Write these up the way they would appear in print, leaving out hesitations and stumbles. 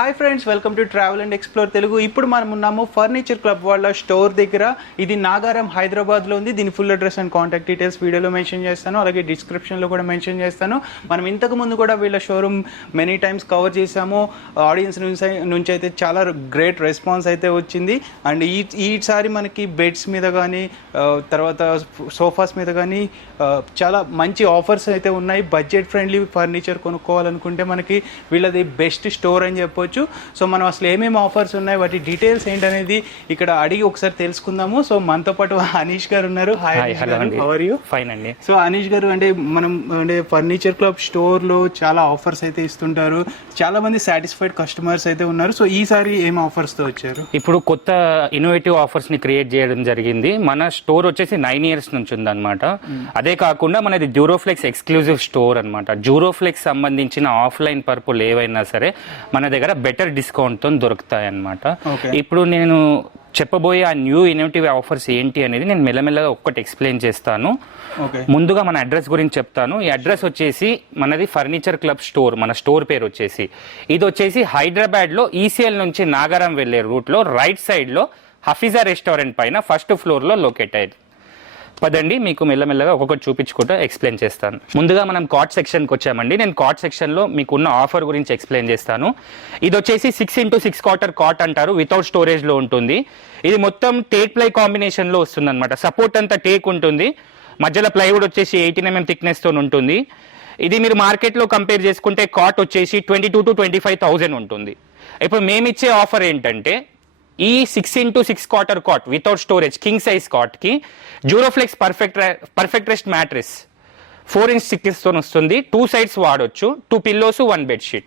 Hi friends, welcome to travel and explore Telugu. ఇప్పుడు మనం ఉన్నాము ఫర్నిచర్ క్లబ్ వాళ్ళ స్టోర్ దగ్గర. ఇది నాగారం హైదరాబాద్లో ఉంది. దీని full address and contact details వీడియోలో మెన్షన్ చేస్తాను, అలాగే డిస్క్రిప్షన్లో కూడా మెన్షన్ చేస్తాను. మనం ఇంతకు ముందు కూడా వీళ్ళ షోరూమ్ మెనీ టైమ్స్ కవర్ చేసాము. ఆడియన్స్ నుంచి అయితే చాలా గ్రేట్ రెస్పాన్స్ అయితే వచ్చింది. అండ్ ఈసారి మనకి బెడ్స్ మీద కానీ తర్వాత సోఫాస్ మీద కానీ చాలా మంచి ఆఫర్స్ అయితే ఉన్నాయి. బడ్జెట్ ఫ్రెండ్లీ ఫర్నిచర్ కొనుక్కోవాలనుకుంటే మనకి వీళ్ళది బెస్ట్ స్టోర్ అని చెప్పొచ్చు. సో మనం అసలు ఏమేమి ఆఫర్స్ ఉన్నాయి, వాటి డీటెయిల్స్ ఏంటనేది ఇక్కడ అడిగి ఒకసారి తెలుసుకుందాము. సో మనతో పాటు అనీష్ గారు ఉన్నారు. హాయ్ గారు, హౌ ఆర్ యు? ఫైన్ అండి. సో అనీష్ గారు, మనం ఫర్నిచర్ క్లబ్ స్టోర్ లో చాలా ఆఫర్స్ అయితే ఇస్తుంటారు. చాలా మంది సాటిస్ఫైడ్ కస్టమర్స్ అయితే ఉన్నారు. సో ఈసారి ఏం ఆఫర్స్ తో వచ్చారు? ఇప్పుడు కొత్త ఇన్నోవేటివ్ ఆఫర్స్ ని క్రియేట్ చేయడం జరిగింది. మన స్టోర్ వచ్చేసి 9 years నుంచి ఉందన్నమాట. అదే కాకుండా మనది డ్యూరోఫ్లెక్స్ ఎక్స్క్లూజివ్ స్టోర్ అనమాట. డ్యూరోఫ్లెక్స్ సంబంధించిన ఆఫ్లైన్ పర్పుల్ ఏవైనా సరే మన దగ్గర బెటర్ డిస్కౌంట్ తో దొరుకుతాయి అన్నమాట. ఇప్పుడు నేను చెప్పబోయే ఆ న్యూ ఇన్నోవేటివ్ ఆఫర్స్ ఏంటి అనేది నేను మెల్లమెల్లగా ఒక్కటి ఎక్స్ప్లెయిన్ చేస్తాను. ముందుగా మన అడ్రస్ గురించి చెప్తాను. ఈ అడ్రస్ వచ్చేసి మనది ఫర్నిచర్ క్లబ్ స్టోర్. మన స్టోర్ పేరు వచ్చేసి ఇది వచ్చేసి హైదరాబాద్ లో ఈసీఎల్ నుంచి నాగారం వెళ్లే రూట్ లో రైట్ సైడ్ లో హఫీజా రెస్టారెంట్ పైన ఫస్ట్ ఫ్లోర్ లో లొకేట్ అయ్యింది. పదండి, మీకు మెల్లమెల్లగా ఒక్కొక్కటి చూపించుకుంటూ ఎక్స్ప్లెయిన్ చేస్తాను. ముందుగా మనం కాట్ సెక్షన్కి వచ్చామండి. నేను కాట్ సెక్షన్లో మీకున్న ఆఫర్ గురించి ఎక్స్ప్లెయిన్ చేస్తాను. ఇది వచ్చేసి 6x6 quarter కాట్ అంటారు. వితౌట్ స్టోరేజ్లో ఉంటుంది. ఇది మొత్తం టేక్ ప్లై కాంబినేషన్లో వస్తుంది అనమాట. సపోర్ట్ అంతా టేక్ ఉంటుంది. మధ్యలో ప్లైవుడ్ వచ్చేసి 18 mm థిక్నెస్తో ఉంటుంది. ఇది మీరు మార్కెట్లో కంపేర్ చేసుకుంటే కాట్ వచ్చేసి 22,000 to 25,000 ఉంటుంది. ఇప్పుడు మేమిచ్చే ఆఫర్ ఏంటంటే ఈ 6x6 quarter cot without storage king size cot కి Duroflex perfect rest mattress 4 inch thickness తో వస్తుంది. 2 sides వాడొచ్చు. 2 pillows 1 bedsheet.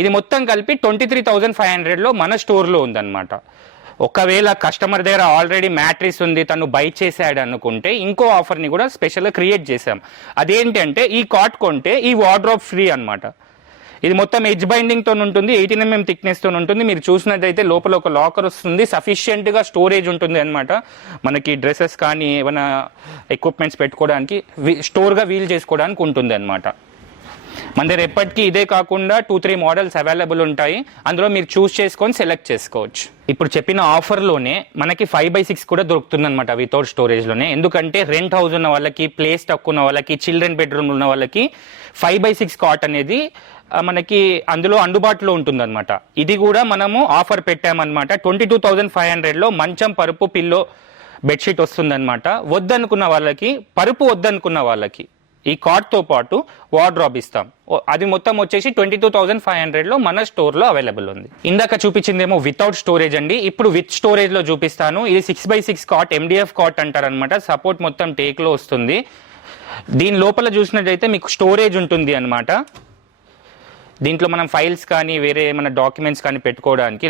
ఇది మొత్తం కలిపి 23,500 లో మన స్టోర్ లో ఉందన్నమాట. ఒకవేళ కస్టమర్ దగ్గర ఆల్రెడీ మ్యాట్రిస్ ఉంది, తను బై చేశాడు అనుకుంటే ఇంకో ఆఫర్ ని కూడా స్పెషల్ గా క్రియేట్ చేశాం. అదేంటంటే ఈ కాట్ కొంటే ఈ వార్డ్రోబ్ ఫ్రీ అన్నమాట. ఇది మొత్తం ఎడ్జ్ బైండింగ్ తో ఉంటుంది. 18 mm థిక్నెస్ తో ఉంటుంది. మీరు చూసినట్టయితే లోపల ఒక లాకర్ వస్తుంది. సఫిషియెంట్ గా స్టోరేజ్ ఉంటుంది అనమాట. మనకి డ్రెస్సెస్ కానీ ఏమైనా ఎక్విప్మెంట్స్ పెట్టుకోవడానికి స్టోర్ గా వీల్ చేసుకోవడానికి ఉంటుంది అనమాట. మన దగ్గర ఎప్పటికీ ఇదే కాకుండా 2-3 మోడల్స్ అవైలబుల్ ఉంటాయి. అందులో మీరు చూస్ చేసుకొని సెలెక్ట్ చేసుకోవచ్చు. ఇప్పుడు చెప్పిన ఆఫర్లోనే మనకి 5x6 కూడా దొరుకుతుంది అనమాట వితౌట్ స్టోరేజ్లోనే. ఎందుకంటే రెంట్ హౌస్ ఉన్న వాళ్ళకి, ప్లేస్ తక్కువ ఉన్న వాళ్ళకి, చిల్డ్రన్ బెడ్రూమ్ ఉన్న వాళ్ళకి 5x6 కాట్ అనేది మనకి అందులో అందుబాటులో ఉంటుంది అనమాట. ఇది కూడా మనము ఆఫర్ పెట్టామన్నమాట. 22,500 లో మంచం, పరుపు, పిల్లో, బెడ్షీట్ వస్తుందన్నమాట. వద్దనుకున్న వాళ్ళకి, పరుపు వద్దనుకున్న వాళ్ళకి ఈ కాట్ తో పాటు వార్డ్రోబ్ ఇస్తాం. అది మొత్తం వచ్చేసి 22,500 లో మన స్టోర్ లో అవైలబుల్ ఉంది. ఇందాక చూపించిందేమో వితౌట్ స్టోరేజ్ అండి. ఇప్పుడు విత్ స్టోరేజ్ లో చూపిస్తాను. ఇది 6x6 కాట్, MDF కాట్ అంటారనమాట. సపోర్ట్ మొత్తం టేక్ లో వస్తుంది. దీని లోపల చూసినట్టయితే మీకు స్టోరేజ్ ఉంటుంది అనమాట. దీంట్లో మనం ఫైల్స్ కానీ వేరే ఏమైనా డాక్యుమెంట్స్ కానీ పెట్టుకోవడానికి,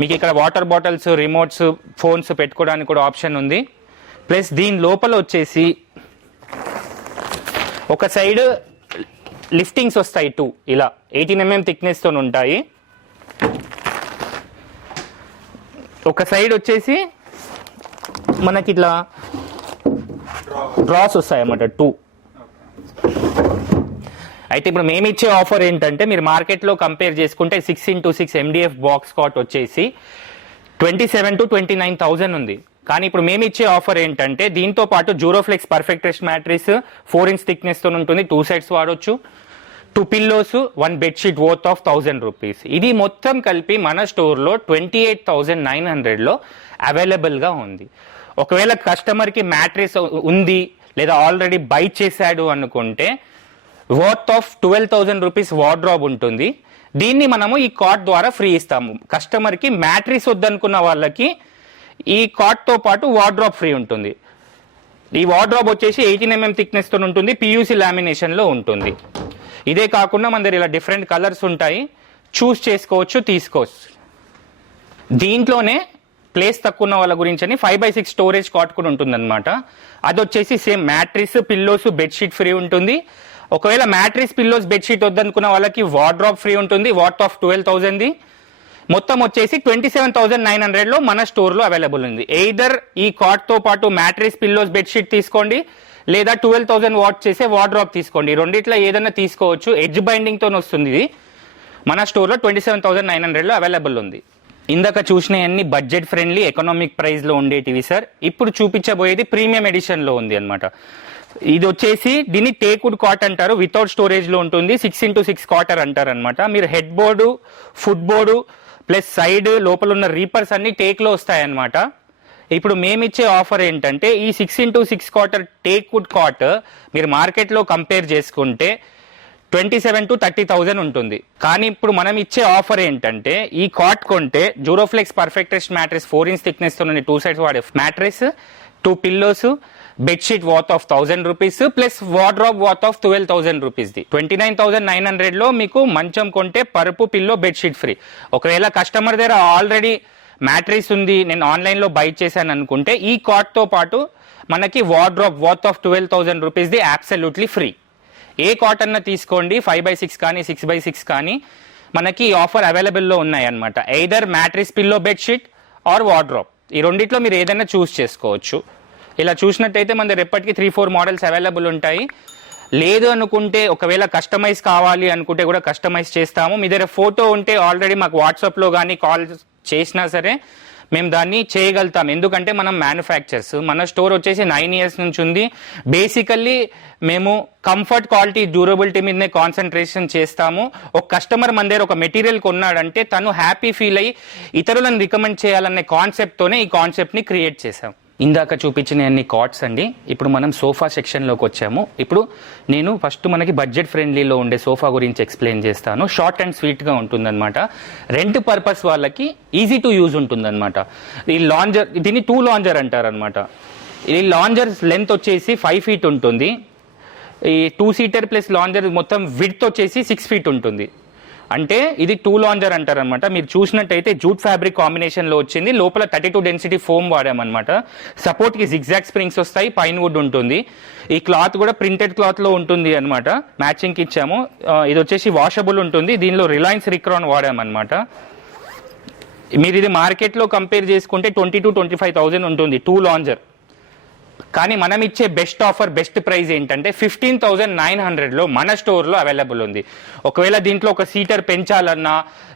మీకు ఇక్కడ వాటర్ బాటిల్స్, రిమోట్స్, ఫోన్స్ పెట్టుకోవడానికి కూడా ఆప్షన్ ఉంది. ప్లస్ దీని లోపల వచ్చేసి ఒక సైడ్ లిఫ్టింగ్స్ వస్తాయి 2 ఇలా 18 mm థిక్నెస్ తో ఉంటాయి. ఒక సైడ్ వచ్చేసి మనకి ఇట్లా డ్రాస్ వస్తాయి అన్నమాట 2. అయితే ఇప్పుడు మేము ఇచ్చే ఆఫర్ ఏంటంటే మీరు మార్కెట్లో కంపేర్ చేసుకుంటే 6x6 MDF బాక్స్ కాట్ వచ్చేసి 27,000 to 29,000 ఉంది. కానీ ఇప్పుడు మేము ఇచ్చే ఆఫర్ ఏంటంటే దీంతో పాటు Duroflex perfect rest mattress 4 inch thickness తో ఉంటుంది. 2 sides వాడొచ్చు. 2 pillows 1 bedsheet worth of 1,000 rupees. ఇది మొత్తం కలిపి మన స్టోర్లో 28,900 లో అవైలబుల్ గా ఉంది. ఒకవేళ కస్టమర్ కి మ్యాట్రిస్ ఉంది లేదా ఆల్రెడీ బై చేశాడు అనుకుంటే వర్త్ ఆఫ్ 12,000 rupees వార్డ్రోబ్ ఉంటుంది. దీన్ని మనము ఈ కాట్ ద్వారా ఫ్రీ ఇస్తాము. కస్టమర్ కి మ్యాట్రిస్ వద్దనుకున్న వాళ్ళకి ఈ కాట్ తో పాటు వార్డ్రోబ్ ఫ్రీ ఉంటుంది. ఈ వార్డ్రోబ్ వచ్చేసి 18 mm థిక్నెస్ తో ఉంటుంది. PUC లామినేషన్ లో ఉంటుంది. ఇదే కాకుండా మన దగ్గర ఇలా డిఫరెంట్ కలర్స్ ఉంటాయి. చూస్ చేసుకోవచ్చు, తీసుకోవచ్చు. దీంట్లోనే ప్లేస్ తక్కువ ఉన్న వాళ్ళ గురించి అని 5x6 స్టోరేజ్ కాట్ కూడా ఉంటుంది అనమాట. అది వచ్చేసి same mattress, pillows, bedsheet free ఉంటుంది. ఒకవేళ మ్యాట్రిస్, పిల్లోస్, బెడ్షీట్ వద్దనుకున్న వాళ్ళకి వార్డ్రోబ్ ఫ్రీ ఉంటుంది. Worth of 12,000. మొత్తం వచ్చేసి 27,900 లో మన స్టోర్ లో అవైలబుల్ ఉంది. ఎయిదర్ ఈ కాట్ తో పాటు మ్యాట్రిస్, పిల్లోస్, బెడ్షీట్ తీసుకోండి, లేదా 12,000 వాట్ చేసే వార్డ్రోబ్ తీసుకోండి. రెండిట్లో ఏదైనా తీసుకోవచ్చు. ఎడ్జ్ బైండింగ్ తో వస్తుంది. ఇది మన స్టోర్లో 27,900లో అవైలబుల్ ఉంది. ఇందాక చూసినవన్నీ బడ్జెట్ ఫ్రెండ్లీ ఎకనామిక్ ప్రైస్లో ఉండేటివి సార్. ఇప్పుడు చూపించబోయేది ప్రీమియం ఎడిషన్లో ఉంది అనమాట. ఇది వచ్చేసి దీన్ని టేక్వుడ్ కాట్ అంటారు, వితౌట్ స్టోరేజ్లో ఉంటుంది. 6x6 కాటర్ అంటారు అనమాట. మీరు head board, foot board plus side లోపల ఉన్న రీపర్స్ అన్ని టేక్లో వస్తాయన్నమాట. ఇప్పుడు మేమిచ్చే ఆఫర్ ఏంటంటే ఈ 6x6 కాటర్ టేక్వుడ్ కాట్ మీరు మార్కెట్లో కంపేర్ చేసుకుంటే 27,000 to 30,000 ఉంటుంది. కానీ ఇప్పుడు మనం ఇచ్చే ఆఫర్ ఏంటంటే ఈ కాట్ కొంటే Duroflex perfect rest mattress 4 inch thickness తో 2 sides వాడే mattress, 2 pillows, bedsheet worth of 1,000 rupees plus wardrobe worth of 12,000 rupees ది 29,900లో మీకు మంచం కొంటే పరుపు, పిల్లో, బెడ్షీట్ ఫ్రీ. ఒకవేళ కస్టమర్ దగ్గర ఆల్రెడీ మ్యాట్రెస్ ఉంది, నేను ఆన్లైన్లో బై చేశాను అనుకుంటే ఈ కాట్తో పాటు మనకి wardrobe worth of 12,000 rupees the absolutely free. ఏ కాట్ అన్న తీసుకోండి, 5x6 కానీ 6x6 కానీ మనకి ఈ ఆఫర్ అవైలబుల్లో ఉన్నాయి అనమాట. Either mattress, pillow, bedsheet or wardrobe, ఈ రెండిట్లో మీరు ఏదైనా చూస్ చేసుకోవచ్చు. ఇలా చూసినట్టయితే మన దగ్గర ఎప్పటికీ 3-4 మోడల్స్ అవైలబుల్ ఉంటాయి. లేదు అనుకుంటే ఒకవేళ కస్టమైజ్ కావాలి అనుకుంటే కూడా కస్టమైజ్ చేస్తాము. మీ దగ్గర ఫోటో ఉంటే ఆల్రెడీ మాకు వాట్సాప్లో కానీ కాల్ చేసినా సరే మేము దాన్ని చేయగలుగుతాం. ఎందుకంటే మనం మ్యానుఫ్యాక్చర్స్, మన స్టోర్ వచ్చేసి 9 years నుంచి ఉంది. బేసికల్లీ మేము కంఫర్ట్, క్వాలిటీ, డ్యూరబిలిటీ మీదనే కాన్సన్ట్రేషన్ చేస్తాము. ఒక కస్టమర్ మన దగ్గర ఒక మెటీరియల్ కొన్నాడంటే తను హ్యాపీ ఫీల్ అయ్యి ఇతరులను రికమెండ్ చేయాలనే కాన్సెప్ట్తోనే ఈ కాన్సెప్ట్ని క్రియేట్ చేసాం. ఇందాక చూపించిన అన్ని కాట్స్ అండి. ఇప్పుడు మనం సోఫా సెక్షన్లోకి వచ్చాము. ఇప్పుడు నేను ఫస్ట్ మనకి బడ్జెట్ ఫ్రెండ్లీలో ఉండే సోఫా గురించి ఎక్స్ప్లెయిన్ చేస్తాను. షార్ట్ అండ్ స్వీట్గా ఉంటుందన్నమాట. రెంట్ పర్పస్ వాళ్ళకి ఈజీ టు యూజ్ ఉంటుందన్నమాట. ఈ లాంజర్, దీన్ని 2 లాంజర్ అంటారనమాట. ఈ లాంజర్ లెంత్ వచ్చేసి 5 feet ఉంటుంది. ఈ 2 seater ప్లస్ లాంజర్ మొత్తం విడ్త్ వచ్చేసి 6 feet ఉంటుంది. అంటే ఇది 2 లాంజర్ అంటారనమాట. మీరు చూసినట్టయితే జూట్ ఫ్యాబ్రిక్ కాంబినేషన్లో వచ్చింది. లోపల 32 డెన్సిటీ ఫోమ్ వాడామన్నమాట. సపోర్ట్కి జిగ్జాగ్ స్ప్రింగ్స్ వస్తాయి, పైన్ వుడ్ ఉంటుంది. ఈ క్లాత్ కూడా ప్రింటెడ్ క్లాత్లో ఉంటుంది అనమాట. మ్యాచింగ్కి ఇచ్చాము. ఇది వచ్చేసి వాషబుల్ ఉంటుంది. దీనిలో రిలయన్స్ రిక్రాన్ వాడామన్నమాట. మీరు ఇది మార్కెట్లో కంపేర్ చేసుకుంటే 20,000 to 25,000 ఉంటుంది 2 లాంజర్. కానీ మనం ఇచ్చే బెస్ట్ ఆఫర్, బెస్ట్ ప్రైస్ ఏంటంటే 15,900లో మన స్టోర్లో అవైలబుల్ ఉంది. ఒకవేళ దీంట్లో ఒక సీటర్ పెంచాలన్నా,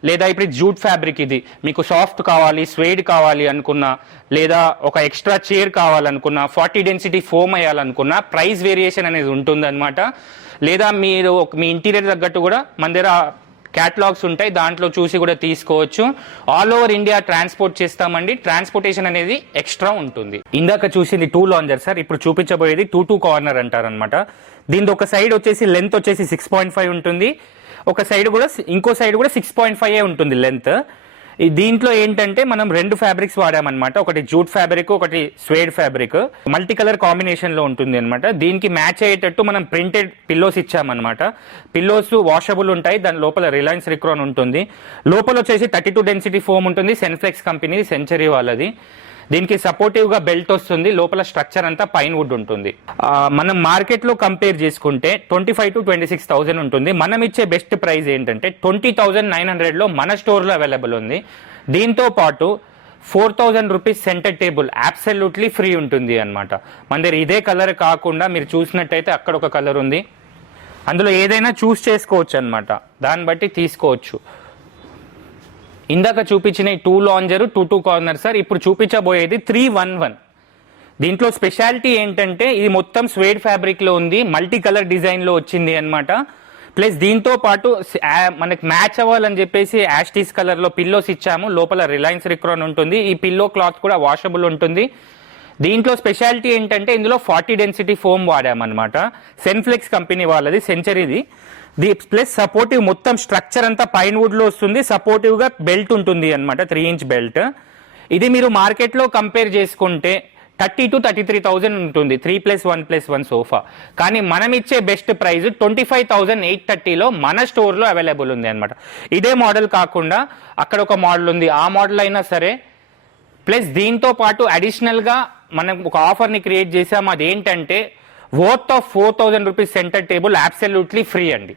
లేదా ఇప్పుడు జూట్ ఫ్యాబ్రిక్ ఇది మీకు సాఫ్ట్ కావాలి, స్వేడ్ కావాలి అనుకున్నా, లేదా ఒక ఎక్స్ట్రా చైర్ కావాలనుకున్నా, 40 డెన్సిటీ ఫోమ్ వేయాలనుకున్నా ప్రైస్ వేరియేషన్ అనేది ఉంటుందన్నమాట. లేదా మీరు మీ ఇంటీరియర్ తగ్గట్టు కూడా మన దగ్గర క్యాటలాగ్స్ ఉంటాయి, దాంట్లో చూసి కూడా తీసుకోవచ్చు. ఆల్ ఓవర్ ఇండియా ట్రాన్స్పోర్ట్ చేస్తామండి. ట్రాన్స్పోర్టేషన్ అనేది ఎక్స్ట్రా ఉంటుంది. ఇందాక చూసింది 2 లాంజర్ సార్. ఇప్పుడు చూపించబోయేది 2-2 కార్నర్ అంటారనమాట. దీని ఒక సైడ్ వచ్చేసి లెంత్ వచ్చేసి 6.5 ఉంటుంది. ఒక సైడ్ కూడా, ఇంకో సైడ్ కూడా 6.5 ఉంటుంది లెంత్. దీంట్లో ఏంటంటే మనం 2 ఫ్యాబ్రిక్స్ వాడామన్నమాట. ఒకటి జూట్ ఫ్యాబ్రిక్, ఒకటి swayed fabric. Multi colour combination లో ఉంటుంది అనమాట. దీనికి మ్యాచ్ అయ్యేటట్టు మనం ప్రింటెడ్ పిల్లోస్ ఇచ్చామన్నమాట. పిల్లోస్ వాషబుల్ ఉంటాయి. దాని లోపల రిలయన్స్ రిక్రాన్ ఉంటుంది. లోపల వచ్చేసి 32 డెన్సిటీ ఫోమ్ ఉంటుంది. సెన్ఫ్లెక్స్ కంపెనీ, సెంచరీ వాళ్ళది. దీనికి సపోర్టివ్ గా బెల్ట్ వస్తుంది. లోపల స్ట్రక్చర్ అంతా పైన్ వుడ్ ఉంటుంది. మనం మార్కెట్ లో కంపేర్ చేసుకుంటే 25,000 to 26,000 ఉంటుంది. మనం ఇచ్చే బెస్ట్ ప్రైస్ ఏంటంటే 20,900లో మన స్టోర్ లో అవైలబుల్ ఉంది. దీంతో పాటు 4,000 rupees centre table absolutely free ఉంటుంది అనమాట. మన దగ్గర ఇదే కలర్ కాకుండా మీరు చూసినట్టయితే అక్కడ ఒక కలర్ ఉంది. అందులో ఏదైనా చూస్ చేసుకోవచ్చు అనమాట. దాన్ని బట్టి తీసుకోవచ్చు. ఇందాక చూపించిన 2 లాంజర్, 2-2 కార్నర్ సార్. ఇప్పుడు చూపించబోయేది 3-1-1. దీంట్లో స్పెషాలిటీ ఏంటంటే ఇది మొత్తం స్వేడ్ ఫ్యాబ్రిక్ లో ఉంది, మల్టీ కలర్ డిజైన్ లో వచ్చింది అనమాట. ప్లస్ దీంతో పాటు మనకి మ్యాచ్ అవ్వాలని చెప్పేసి యాస్టీస్ కలర్ లో పిల్లోస్ ఇచ్చాము. లోపల రిలయన్స్ రిక్రాన్ ఉంటుంది. ఈ పిల్లో క్లాత్ కూడా వాషబుల్ ఉంటుంది. దీంట్లో స్పెషాలిటీ ఏంటంటే ఇందులో 40 డెన్సిటీ ఫోమ్ వాడామన్నమాట. సెన్ఫ్లెక్స్ కంపెనీ వాళ్ళది, సెంచరీది. ప్లస్ సపోర్టివ్ మొత్తం స్ట్రక్చర్ అంతా పైన్ వుడ్ లో వస్తుంది. సపోర్టివ్ గా బెల్ట్ ఉంటుంది అనమాట, 3 inch బెల్ట్. ఇది మీరు మార్కెట్ లో కంపేర్ చేసుకుంటే 30,000 to 33,000 ఉంటుంది 3+1+1 సోఫా. కానీ మనం ఇచ్చే బెస్ట్ ప్రైస్ 25,830లో మన స్టోర్ లో అవైలబుల్ ఉంది అనమాట. ఇదే మోడల్ కాకుండా అక్కడ ఒక మోడల్ ఉంది, ఆ మోడల్ అయినా సరే. ప్లస్ దీంతో పాటు అడిషనల్ గా మనం ఒక ఆఫర్ ని క్రియేట్ చేసాం. అదేంటంటే worth of 4,000 rupees centre table absolutely free అండి.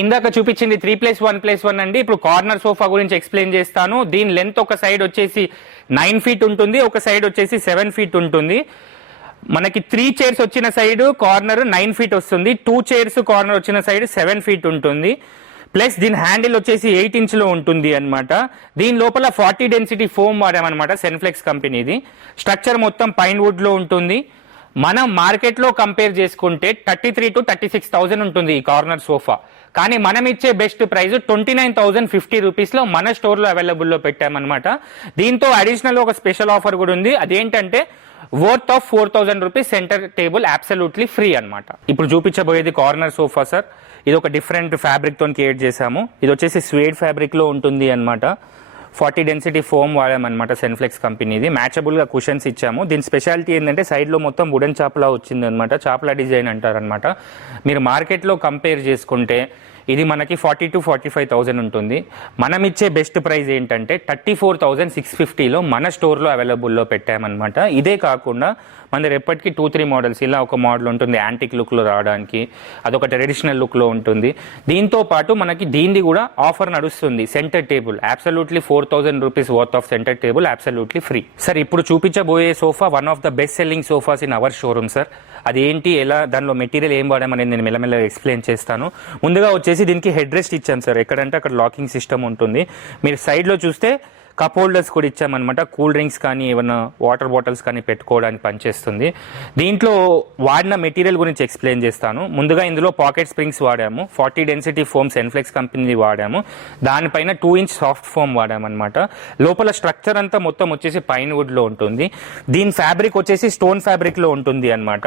ఇందాక చూపించింది 3+1+1 అండి. ఇప్పుడు కార్నర్ సోఫా గురించి ఎక్స్ప్లెయిన్ చేస్తాను. దీని లెంత్ ఒక సైడ్ వచ్చేసి 9 feet ఉంటుంది, ఒక సైడ్ వచ్చేసి 7 feet ఉంటుంది. మనకి 3 chairs వచ్చిన సైడ్ కార్నర్ 9 feet వస్తుంది. 2 chairs కార్నర్ వచ్చిన సైడ్ 7 feet ఉంటుంది. ప్లస్ దీని హ్యాండిల్ వచ్చేసి 8 ఇంచ్లో ఉంటుంది అనమాట. దీని లోపల 40 డెన్సిటీ ఫోమ్ వాడామన్నమాట, సెన్ఫ్లెక్స్ కంపెనీది. స్ట్రక్చర్ మొత్తం పైన్ వుడ్ లో ఉంటుంది. మనం మార్కెట్లో కంపేర్ చేసుకుంటే 33,000 to 36,000 ఉంటుంది ఈ కార్నర్ సోఫా. కానీ మనం ఇచ్చే బెస్ట్ ప్రైస్ 29,050 రూపీస్లో మన స్టోర్లో అవైలబుల్లో పెట్టామన్నమాట. దీంతో అడిషనల్ ఒక స్పెషల్ ఆఫర్ కూడా ఉంది. అదేంటంటే worth of 4,000 rupees centre table absolutely free అనమాట. ఇప్పుడు చూపించబోయేది కార్నర్ సోఫా సార్. ఇది ఒక డిఫరెంట్ ఫ్యాబ్రిక్ తో క్రియేట్ చేసాము. ఇది వచ్చేసి స్వేడ్ ఫ్యాబ్రిక్ లో ఉంటుంది అనమాట. 40 డెన్సిటీ ఫోమ్ వాడామన్నమాట సెన్ఫ్లెక్స్ కంపెనీది. మ్యాచబుల్ గా కుషన్స్ ఇచ్చాము. దీని స్పెషాలిటీ ఏంటంటే సైడ్ లో మొత్తం వుడెన్ చాప్లా వచ్చింది అనమాట. చాప్లా డిజైన్ అంటారనమాట. మీరు మార్కెట్ లో కంపేర్ చేసుకుంటే ఇది మనకి 40,000 to 45,000 ఉంటుంది. మనం ఇచ్చే బెస్ట్ ప్రైస్ ఏంటంటే 34,650లో మన స్టోర్లో అవైలబుల్లో పెట్టామన్నమాట. ఇదే కాకుండా మన దగ్గర ఎప్పటికీ 2-3 మోడల్స్, ఇలా ఒక మోడల్ ఉంటుంది యాంటిక్ లుక్లో రావడానికి, అదొక ట్రెడిషనల్ లుక్లో ఉంటుంది. దీంతో పాటు మనకి దీనిది కూడా ఆఫర్ నడుస్తుంది. Centre table absolutely 4,000 rupees worth of centre table absolutely free. Sir ఇప్పుడు చూపించబోయే sofa one of the best selling sofas in our showroom sir. అదేంటి, ఎలా, దానిలో మెటీరియల్ ఏం వాడామనేది నేను మెల్లమెల్లగా ఎక్స్ప్లెయిన్ చేస్తాను. ముందుగా వచ్చేసి దీనికి హెడ్ రెస్ట్ ఇచ్చాను సార్. ఎక్కడంటే అక్కడ లాకింగ్ సిస్టమ్ ఉంటుంది. మీరు సైడ్లో చూస్తే కప్ హోల్డర్స్ కూడా ఇచ్చామన్నమాట. కూల్ డ్రింక్స్ కానీ ఏమైనా వాటర్ బాటిల్స్ కానీ పెట్టుకోవడానికి పనిచేస్తుంది. దీంట్లో వాడిన మెటీరియల్ గురించి ఎక్స్ప్లెయిన్ చేస్తాను. ముందుగా ఇందులో పాకెట్ స్ప్రింగ్స్ వాడాము. 40 డెన్సిటీ ఫోమ్ సెన్ఫ్లెక్స్ కంపెనీ వాడాము. దానిపైన 2 ఇంచ్ సాఫ్ట్ ఫోమ్ వాడామన్నమాట. లోపల స్ట్రక్చర్ అంతా మొత్తం వచ్చేసి పైన్ వుడ్ లో ఉంటుంది. దీని ఫ్యాబ్రిక్ వచ్చేసి స్టోన్ ఫ్యాబ్రిక్ లో ఉంటుంది అనమాట.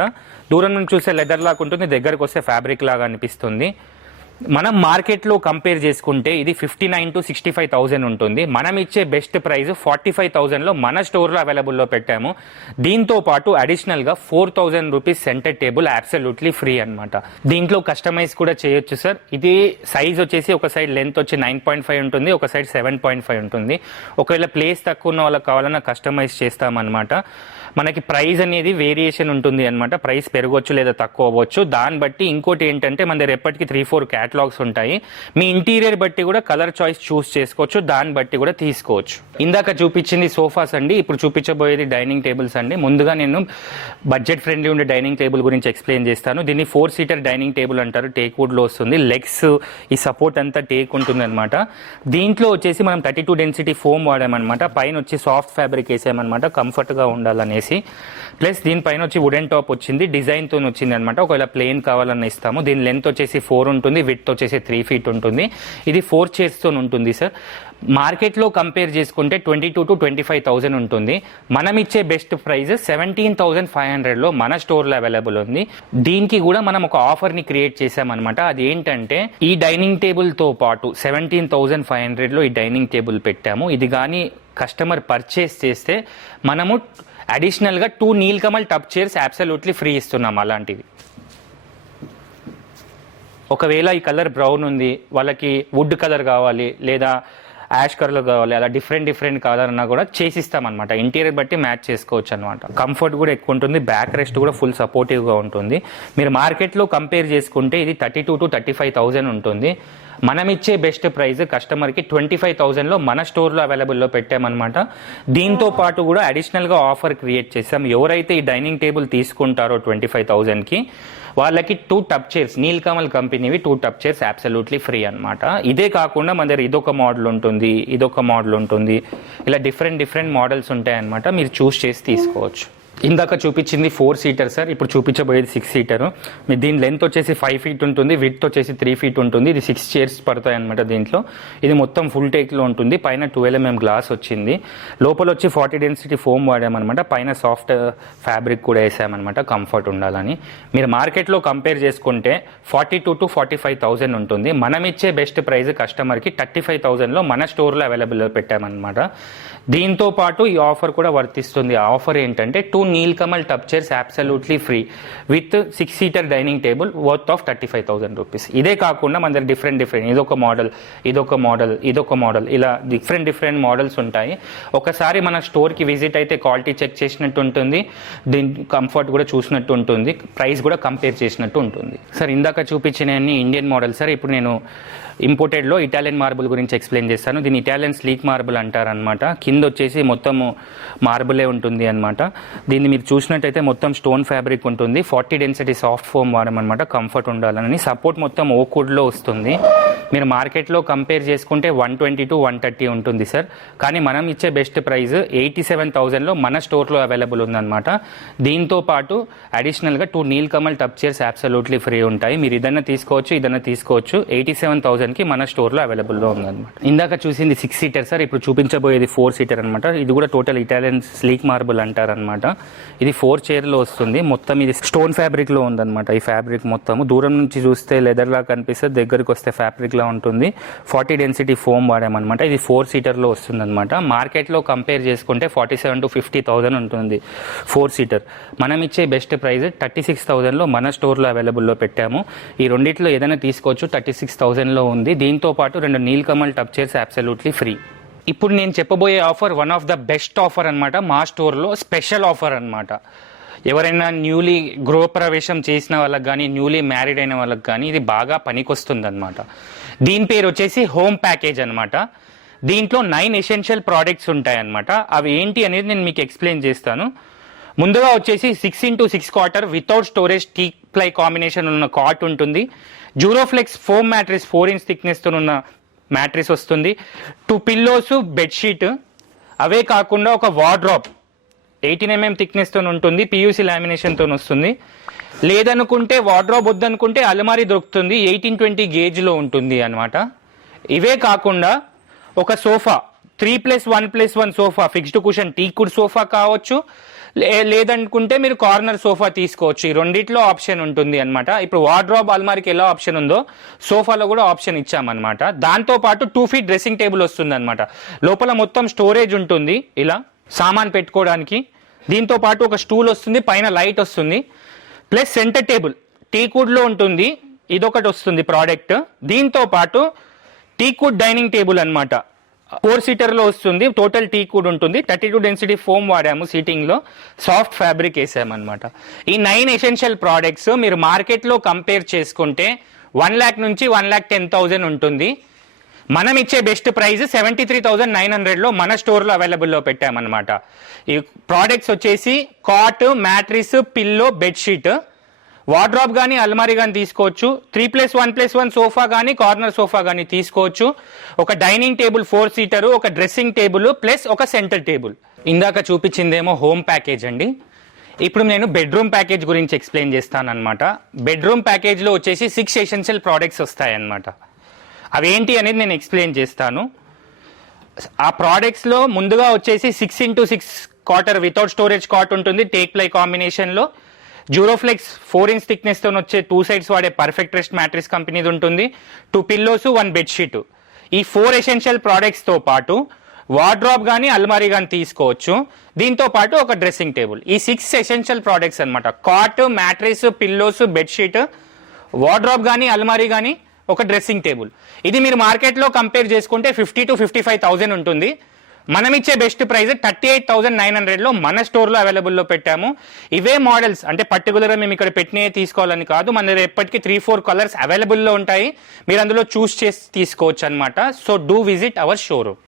దూరం నుంచి చూస్తే లెదర్ లాగా ఉంటుంది, దగ్గరకు వస్తే ఫ్యాబ్రిక్ లాగా అనిపిస్తుంది. మనం మార్కెట్లో కంపేర్ చేసుకుంటే ఇది 59,000 to 65,000 ఉంటుంది. మనం ఇచ్చే బెస్ట్ ప్రైస్ 45,000లో మన స్టోర్లో అవైలబుల్లో పెట్టాము. దీంతో పాటు అడిషనల్గా 4,000 rupees centre table absolutely free అనమాట. దీంట్లో కస్టమైజ్ కూడా చేయొచ్చు సార్. ఇది సైజ్ వచ్చేసి ఒక సైడ్ లెంత్ వచ్చి 9.5 ఉంటుంది, ఒక సైడ్ 7.5 ఉంటుంది. ఒకవేళ ప్లేస్ తక్కువ ఉన్న వాళ్ళకి కావాలన్నా కస్టమైజ్ చేస్తామన్నమాట. మనకి ప్రైస్ అనేది వేరియేషన్ ఉంటుంది అనమాట. ప్రైస్ పెరగవచ్చు లేదా తక్కువ అవ్వచ్చు. దాన్ని బట్టి ఇంకోటి ఏంటంటే మన దగ్గర ఎప్పటికీ 3-4 క్యాటలాగ్స్ ఉంటాయి. మీ ఇంటీరియర్ బట్టి కూడా కలర్ చాయిస్ చూస్ చేసుకోవచ్చు, దాన్ని బట్టి కూడా తీసుకోవచ్చు. ఇందాక చూపించింది సోఫాస్ అండి. ఇప్పుడు చూపించబోయేది డైనింగ్ టేబుల్స్ అండి. ముందుగా నేను బడ్జెట్ ఫ్రెండ్లీ ఉండే డైనింగ్ టేబుల్ గురించి ఎక్స్ప్లెయిన్ చేస్తాను. దీన్ని 4 సీటర్ డైనింగ్ టేబుల్ అంటారు. టేక్ వుడ్ లో వస్తుంది. లెగ్స్, ఈ సపోర్ట్ అంతా టేక్ ఉంటుంది అనమాట. దీంట్లో వచ్చేసి మనం 32 డెన్సిటీ ఫోమ్ వాడామన్నమాట. పైన వచ్చి సాఫ్ట్ ఫ్యాబ్రిక్ వేసామన్నమాట, కంఫర్ట్ గా ఉండాలనేసి. ప్లస్ దీనిపైన వచ్చి వుడెన్ టాప్ వచ్చింది, డిజైన్ తో వచ్చింది అనమాట. ఒకవేళ ప్లెయిన్ కావాలన్నా ఇస్తాము. దీని లెంత్ వచ్చేసి 4 ఉంటుంది, విడ్త్ వచ్చేసి 3 feet ఉంటుంది. ఇది 4 chairs తో ఉంటుంది సార్. మార్కెట్లో కంపేర్ చేసుకుంటే 22,000 to 25,000 ఉంటుంది. మనం ఇచ్చే బెస్ట్ ప్రైస్ 17,500లో మన స్టోర్లో అవైలబుల్ ఉంది. దీనికి కూడా మనం ఒక ఆఫర్ని క్రియేట్ చేసామన్నమాట. అది ఏంటంటే ఈ డైనింగ్ టేబుల్తో పాటు 17,500లో ఈ డైనింగ్ టేబుల్ పెట్టాము. ఇది కానీ కస్టమర్ పర్చేస్ చేస్తే మనము అడిషనల్గా 2 Nilkamal tub chairs absolutely free ఇస్తున్నాం. అలాంటివి ఒకవేళ ఈ కలర్ బ్రౌన్ ఉంది, వాళ్ళకి వుడ్ కలర్ కావాలి లేదా యాష్ కలర్ కావాలి, అలా డిఫరెంట్ కలర్ అన్నా కూడా చేసిస్తాం అనమాట. ఇంటీరియర్ బట్టి మ్యాచ్ చేసుకోవచ్చు అనమాట. కంఫర్ట్ కూడా ఎక్కువ ఉంటుంది, బ్యాక్ రెస్ట్ కూడా ఫుల్ సపోర్టివ్గా ఉంటుంది. మీరు మార్కెట్లో కంపేర్ చేసుకుంటే ఇది 32,000 to 35,000 ఉంటుంది. మనం ఇచ్చే బెస్ట్ ప్రైస్ కస్టమర్కి 25,000లో మన స్టోర్లో అవైలబుల్లో పెట్టామన్నమాట. దీంతో పాటు కూడా అడిషనల్గా ఆఫర్ క్రియేట్ చేసాం. ఎవరైతే ఈ డైనింగ్ టేబుల్ తీసుకుంటారో 25,000కి వాళ్ళకి 2 టబ్ చైర్స్, నీల్కమల్ కంపెనీవి 2 టబ్ చైర్స్ అబ్సల్యూట్లీ ఫ్రీ అనమాట. ఇదే కాకుండా మన దగ్గర ఇదొక మోడల్ ఉంటుంది, ఇదొక మోడల్ ఉంటుంది. ఇలా డిఫరెంట్ మోడల్స్ ఉంటాయన్నమాట. మీరు చూస్ చేసి తీసుకోవచ్చు. ఇందాక చూపించింది 4 సీటర్ సార్. ఇప్పుడు చూపించబోయేది 6 సీటర్. దీని లెంత్ వచ్చేసి 5 feet ఉంటుంది, విడ్త్ వచ్చేసి 3 feet ఉంటుంది. ఇది 6 chairs పడతాయి అనమాట దీంట్లో. ఇది మొత్తం ఫుల్ టేక్లో ఉంటుంది. పైన 12 mm గ్లాస్ వచ్చింది. లోపల వచ్చి 40 డెన్సిటీ ఫోమ్ వాడామన్నమాట. పైన సాఫ్ట్ ఫ్యాబ్రిక్ కూడా వేసామన్నమాట, కంఫర్ట్ ఉండాలని. మీరు మార్కెట్లో కంపేర్ చేసుకుంటే 42,000 to 45,000 ఉంటుంది. మనం ఇచ్చే బెస్ట్ ప్రైస్ కస్టమర్కి 35,000లో మన స్టోర్లో అవైలబుల్లో పెట్టామన్నమాట. దీంతో పాటు ఈ ఆఫర్ కూడా వర్తిస్తుంది. ఆ ఆఫర్ ఏంటంటే 2 Nilkamal tub chairs absolutely free with 6 seater dining table worth of 35,000 rupees. ఇదే కాకుండా మన దగ్గర డిఫరెంట్ ఇదొక మోడల్ ఇలా డిఫరెంట్ మోడల్స్ ఉంటాయి. ఒకసారి మన స్టోర్కి విజిట్ అయితే క్వాలిటీ చెక్ చేసినట్టు ఉంటుంది, దీని కంఫర్ట్ కూడా చూసినట్టు ఉంటుంది, ప్రైస్ కూడా కంపేర్ చేసినట్టు ఉంటుంది. సార్ ఇందాక చూపించిన ఇండియన్ మోడల్ సార్. ఇప్పుడు నేను ఇంపోర్టెడ్లో ఇటాలియన్ మార్బుల్ గురించి ఎక్స్ప్లెయిన్ చేస్తాను. దీన్ని ఇటాలియన్ స్లీక్ మార్బుల్ అంటారనమాట. కింద వచ్చేసి మొత్తం మార్బులే ఉంటుంది అనమాట. దీన్ని మీరు చూసినట్టయితే మొత్తం స్టోన్ ఫ్యాబ్రిక్ ఉంటుంది. 40 డెన్సిటీ సాఫ్ట్ ఫోమ్ వాడమన్నమాట, కంఫర్ట్ ఉండాలని. సపోర్ట్ మొత్తం ఓక్ వుడ్లో వస్తుంది. మీరు మార్కెట్లో కంపేర్ చేసుకుంటే 120 to 130 ఉంటుంది సార్. కానీ మనం ఇచ్చే బెస్ట్ ప్రైస్ 87,000లో మన స్టోర్లో అవైలబుల్ ఉందన్నమాట. దీంతో పాటు అడిషనల్గా 2 Nilkamal tub chairs absolutely free ఉంటాయి. మీరు ఇదన్నా తీసుకోవచ్చు, 87,000కి మన స్టోర్లో అవైలబుల్లో ఉందన్నమాట. ఇందాక చూసింది 6 సీటర్ సార్, ఇప్పుడు చూపించబోయేది 4 సీటర్ అనమాట. ఇది కూడా టోటల్ ఇటాలియన్ స్లీక్ మార్బుల్ అంటారనమాట. ఇది 4 చైర్లో వస్తుంది. మొత్తం ఇది స్టోన్ ఫ్యాబ్రిక్లో ఉందన్నమాట. ఈ ఫ్యాబ్రిక్ మొత్తం దూరం నుంచి చూస్తే లెదర్ లా కనిపిస్తుంది, దగ్గరికి వస్తే ఫ్యాబ్రిక్ లా ఉంటుంది. 40 డెన్సిటీ ఫోమ్ వాడామన్నమాట. ఇది 4 సీటర్లో వస్తుందన్నమాట. మార్కెట్లో కంపేర్ చేసుకుంటే 47,000 to 50,000 ఉంటుంది 4 సీటర్. మనం ఇచ్చే బెస్ట్ ప్రైస్ 36,000లో మన స్టోర్లో అవైలబుల్లో పెట్టాము. ఈ రెండిట్లో ఏదైనా తీసుకోవచ్చు, 36,000లో ఉంది. దీంతో పాటు 2 Nilkamal tub chairs absolutely free. ఇప్పుడు నేను చెప్పబోయే offer one of the best offer అనమాట. మా స్టోర్లో స్పెషల్ ఆఫర్ అనమాట. ఎవరైనా న్యూలీ గృహప్రవేశం చేసిన వాళ్ళకి కానీ, న్యూలీ మ్యారీడ్ అయిన వాళ్ళకి కానీ ఇది బాగా పనికొస్తుంది అనమాట. దీని పేరు వచ్చేసి హోమ్ ప్యాకేజ్ అనమాట. దీంట్లో 9 ఎసెన్షియల్ ప్రోడక్ట్స్ ఉంటాయన్నమాట. అవి ఏంటి అనేది నేను మీకు ఎక్స్ప్లెయిన్ చేస్తాను. ముందుగా వచ్చేసి 6x6 quarter without storage teak ply combination ఉన్న కాట్ ఉంటుంది. డ్యూరోఫ్లెక్స్ ఫోమ్ మ్యాట్రిస్ 4 inch థిక్నెస్తో ఉన్న మ్యాట్రిస్ వస్తుంది. 2 పిల్లోస్, బెడ్షీట్. అవే కాకుండా ఒక వార్డ్రోబ్ 18 mm థిక్నెస్తో ఉంటుంది, పియూసీ లామినేషన్తో వస్తుంది. లేదనుకుంటే వార్డ్రోబ్ వద్దనుకుంటే అలమారీ దొరుకుతుంది, 18-20 గేజ్లో ఉంటుంది అనమాట. ఇవే కాకుండా ఒక sofa 3+1+1 sofa, fixed cushion టీకుడ్ sofa కావచ్చు, లేదనుకుంటే మీరు కార్నర్ సోఫా తీసుకోవచ్చు. ఈ రెండిట్లో ఆప్షన్ ఉంటుంది అనమాట. ఇప్పుడు వార్డ్రోబ్, అల్మారికి ఎలా ఆప్షన్ ఉందో సోఫాలో కూడా ఆప్షన్ ఇచ్చామన్నమాట. దాంతో పాటు 2 feet డ్రెస్సింగ్ టేబుల్ వస్తుంది అనమాట. లోపల మొత్తం స్టోరేజ్ ఉంటుంది, ఇలా సామాన్ పెట్టుకోవడానికి. దీంతో పాటు ఒక స్టూల్ వస్తుంది, పైన లైట్ వస్తుంది, ప్లస్ సెంటర్ టేబుల్ టీకుడ్లో ఉంటుంది. ఇదొకటి వస్తుంది ప్రోడక్ట్. దీంతో పాటు టీకుడ్ డైనింగ్ టేబుల్ అనమాట. 4 సీటర్లో వస్తుంది. టోటల్ టీకుడ్ ఉంటుంది. 32 డెన్సిటీ ఫోమ్ వాడాము, సీటింగ్లో సాఫ్ట్ ఫ్యాబ్రిక్ వేసామన్నమాట. ఈ 9 ఎసెన్షియల్ ప్రోడక్ట్స్ మీరు మార్కెట్లో కంపేర్ చేసుకుంటే 1 lakh నుంచి 1,10,000 ఉంటుంది. మనం ఇచ్చే బెస్ట్ ప్రైస్ 73,900లో మన స్టోర్లో అవైలబుల్లో పెట్టామన్నమాట. ఈ ప్రోడక్ట్స్ వచ్చేసి cot, mattress, pillow, bedsheet, wardrobe కానీ అల్మారీ కానీ తీసుకోవచ్చు. 3+1+1 సోఫా కానీ కార్నర్ సోఫా కానీ తీసుకోవచ్చు. ఒక డైనింగ్ టేబుల్ 4 సీటరు, ఒక డ్రెస్సింగ్ టేబుల్ ప్లస్ ఒక సెంటర్ టేబుల్. ఇందాక చూపించిందేమో హోమ్ ప్యాకేజ్ అండి. ఇప్పుడు నేను బెడ్రూమ్ ప్యాకేజ్ గురించి ఎక్స్ప్లెయిన్ చేస్తానన్నమాట. బెడ్రూమ్ ప్యాకేజ్లో వచ్చేసి 6 ఎసెన్షియల్ ప్రోడక్ట్స్ వస్తాయన్నమాట. అవేంటి అనేది నేను ఎక్స్ప్లెయిన్ చేస్తాను. ఆ ప్రోడక్ట్స్లో ముందుగా వచ్చేసి 6x6 quarter without storage cot ఉంటుంది, టేక్ ప్లై కాంబినేషన్లో. డ్యూరోఫ్లెక్స్ 4 inch థిక్నెస్తో వచ్చే 2 sides వాడే పర్ఫెక్ట్ రెస్ట్ మ్యాట్రిస్ కంపెనీది ఉంటుంది. 2 పిల్లోస్, 1 బెడ్షీట్. ఈ 4 ఎసెన్షియల్ ప్రోడక్ట్స్తో పాటు వార్డ్రోబ్ కానీ అల్మారీ కానీ తీసుకోవచ్చు. దీంతో పాటు ఒక డ్రెస్సింగ్ టేబుల్. ఈ 6 ఎసెన్షియల్ ప్రోడక్ట్స్ అనమాట. Cot, mattress, pillows, bedsheet, wardrobe కానీ అల్మారీ కానీ ఒక డ్రెస్సింగ్ టేబుల్. ఇది మీరు మార్కెట్లో కంపేర్ చేసుకుంటే 50,000 to 55,000 ఉంటుంది. మనం ఇచ్చే బెస్ట్ ప్రైస్ 38,900లో మన స్టోర్లో అవైలబుల్లో పెట్టాము. ఇవే మోడల్స్ అంటే పర్టికులర్గా మేము ఇక్కడ పెట్టినవి తీసుకోవాలని కాదు, మన దగ్గర ఎప్పటికీ 3-4 కలర్స్ అవైలబుల్లో ఉంటాయి. మీరు అందులో చూస్ చేసి తీసుకోవచ్చు అనమాట. So do visit our showroom.